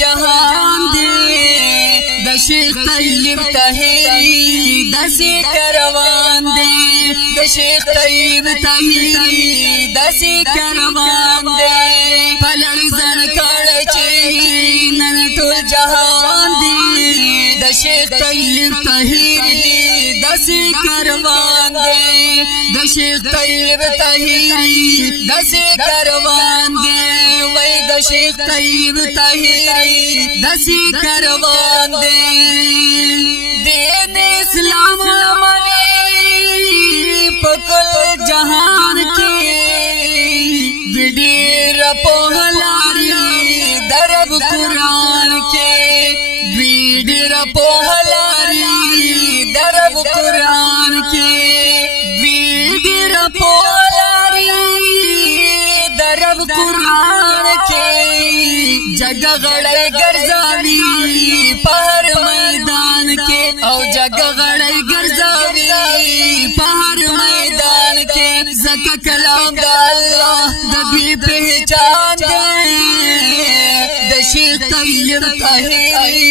جهان دی د شیخ طیب طاهری داسې کاروان دی د شیخ طیب طاهری داسې کاروان دی په لړزان کړه چې نن ټول جهان دی د شیخ طیب طاهری داسې کاروان دی د شیخ طیب طاهری داسې کاروان دی وای د شیخ طیب طاهری داسې کاروان دی دین اسلام منی په کل جهان کې ویډیر په لاري درب قرآن کې ویډیر په لاري درب قرآن کې ویډیر په لاري درب قرآن کې جگہ غړې ګرځاوي پر میدان کې او جگہ غړې ګرځاوي پر میدان کې زکه کلام د الله د بی پہچان دی د شیخ طیب طاهری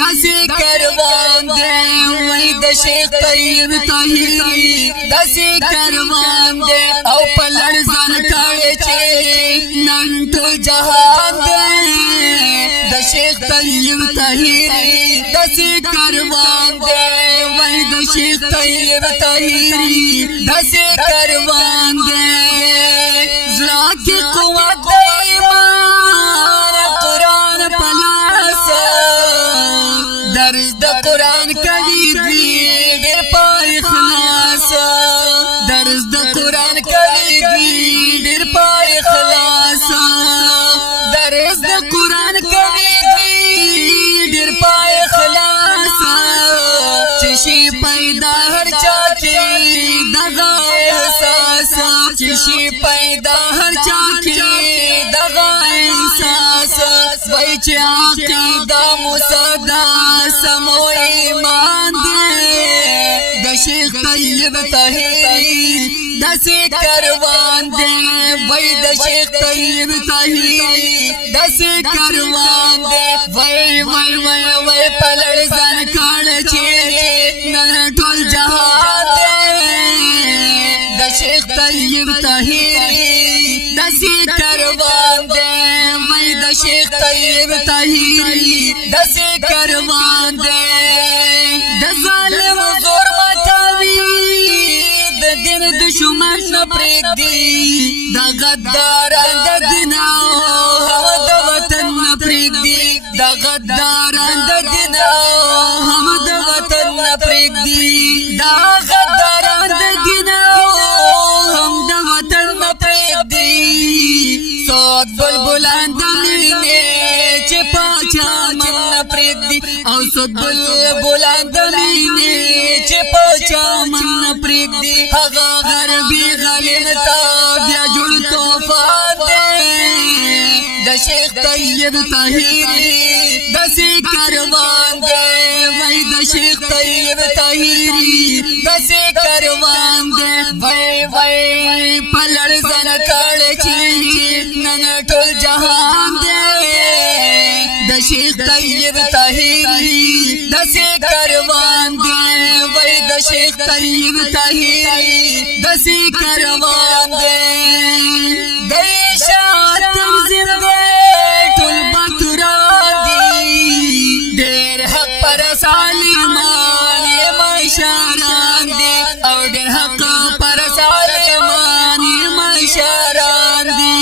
داسې کاروان دی وای د شیخ طیب طاهری داسې کاروان دی او په لړزان کړه چې نن ټول جهان دی د شیخ طیب طاهری داسې کاروان دی وای د شیخ طیب طاهری داسې کاروان دی زړه کې قوت د ایمان قرآن په لاس درس د قرآن کوي ډېر په اخلاص درس د قرآن کوي ډېر په اخلاص درس د قرآن کوي ډېر په اخلاص چې شي پیدا هر چا کې دغه احساس چې شي پیدا هر چا کې دغه احساس وای چې عقیده مصدا سمو ایمان دی د شیخ طیب طاهری داسې کاروان دی وای د شیخ طیب طاهری داسې کاروان دی وای وای وای وای په لړزان کړه چې نن ټول جهان دی د شیخ طیب طاهری داسې کاروان دی وای د شیخ طیب طاهری داسې کاروان دی د ظالم زور ماتوي د دین دشمن نه پرېږدي د غداران د دین او د وطن نه پرېږدي د غداران د دین او هم د وطن نه پرېږدي د غداران د دین او هم د وطن نه پرېږدي صوت بلبلان د مینې چې پاچا من نه پرېږدي او صوت بلبلان د مینې چې پاچا من نه پرېږدي هغه غربي غلیم ته بیا جوړ طوفان دی د شیخ طیب طاهری داسې کاروان دی وای د شیخ طیب طاهری داسې کاروان دی وای وای په لړزان کړه چې نن ټول جهان دی د شیخ طیب طاهری داسې کاروان دی وای د شیخ طیب طاهری داسې کاروان دی د اشاعت تنظیم دی ټول باتوران دي ډېر حق پر سالمان یم اشاران دي او ډېر حق پر سالمان یم اشاران دي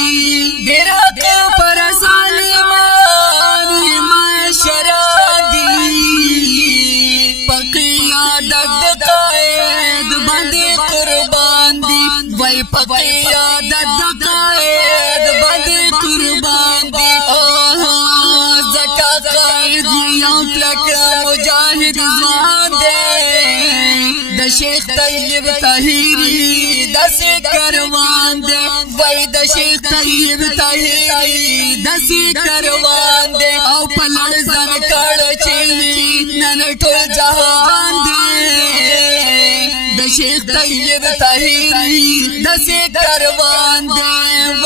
ډېر حق پر سالمان یم اشاران دي په قیادت د قائد باندې قربان دي وای په قیادت د قائد باندې قربان دي زکا قائد یو کلک مجاهد ځوان دی د شیخ طیب طاهری داسې کاروان دی وای د شیخ طیب طاهری داسې کاروان دی او په لړزان کړه چې نن ټول جهان دی د شیخ طیب طاهری داسې کاروان دی